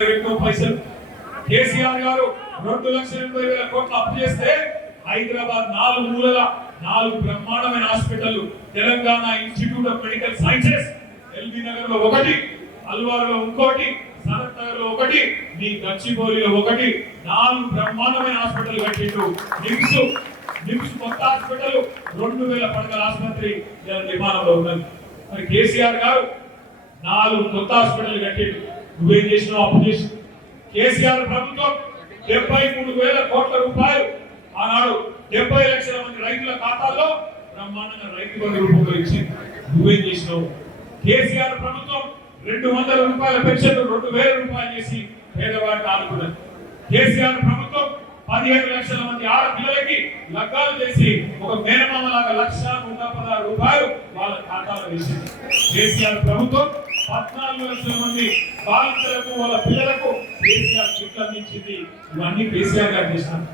పైసలు కేసీఆర్ గారు 2,80,000 కోట్లు అప్పు చేస్తే హైదరాబాద్ 4 మూలల 4 బ్రహ్మాండమైన hospital, Telangana institute of medical sciences LB Nagar లో ఒకటి, అల్వార్లో ఇంకోటి, సనత్ నగర్ లో ఒకటి, మీ గచ్చిబౌలిలో ఒకటి, 4 బ్రహ్మాండమైన హాస్పిటల్ కట్టిండు. నిమ్స్ కొత్త హాస్పిటల్ 2,000 పడకల ఆసుపత్రి నిర్మాణంలో ఉన్నది. మరి కేసీఆర్ గారు 4 కొత్త హాస్పిటల్ కట్టిండు. నువ్వేం చేసినావు? అప్పు చేసి కేసీఆర్ ప్రభుత్వం 73,000 కోట్ల రూపాయలు ఆనాడు 70 లక్షల మంది రైతుల ఖాతాల్లో బ్రహ్మాండంగా రైతు బంధు రూపంలో ఇచ్చింది. నువ్వేం చేసినావు? కేసీఆర్ ప్రభుత్వం 200 రూపాయల పెన్షన్ 2,000 రూపాయలు చేసి పేదవాడిని ఆదుకున్నది. కేసీఆర్ ప్రభుత్వం 15 లక్షల మంది ఆడపిల్లలకి లగ్గాలు చేసి ఒక మేనమామలాగా 1,116 రూపాయలు వాళ్ళ ఖాతాలో వేసింది. కేసీఆర్ ప్రభుత్వం 14 లక్షల మంది బాలికలకు వాళ్ళ పిల్లలకు కేసీఆర్ కిట్లు అందించింది. ఇవన్నీ కేసీఆర్ గారు చేసినారు.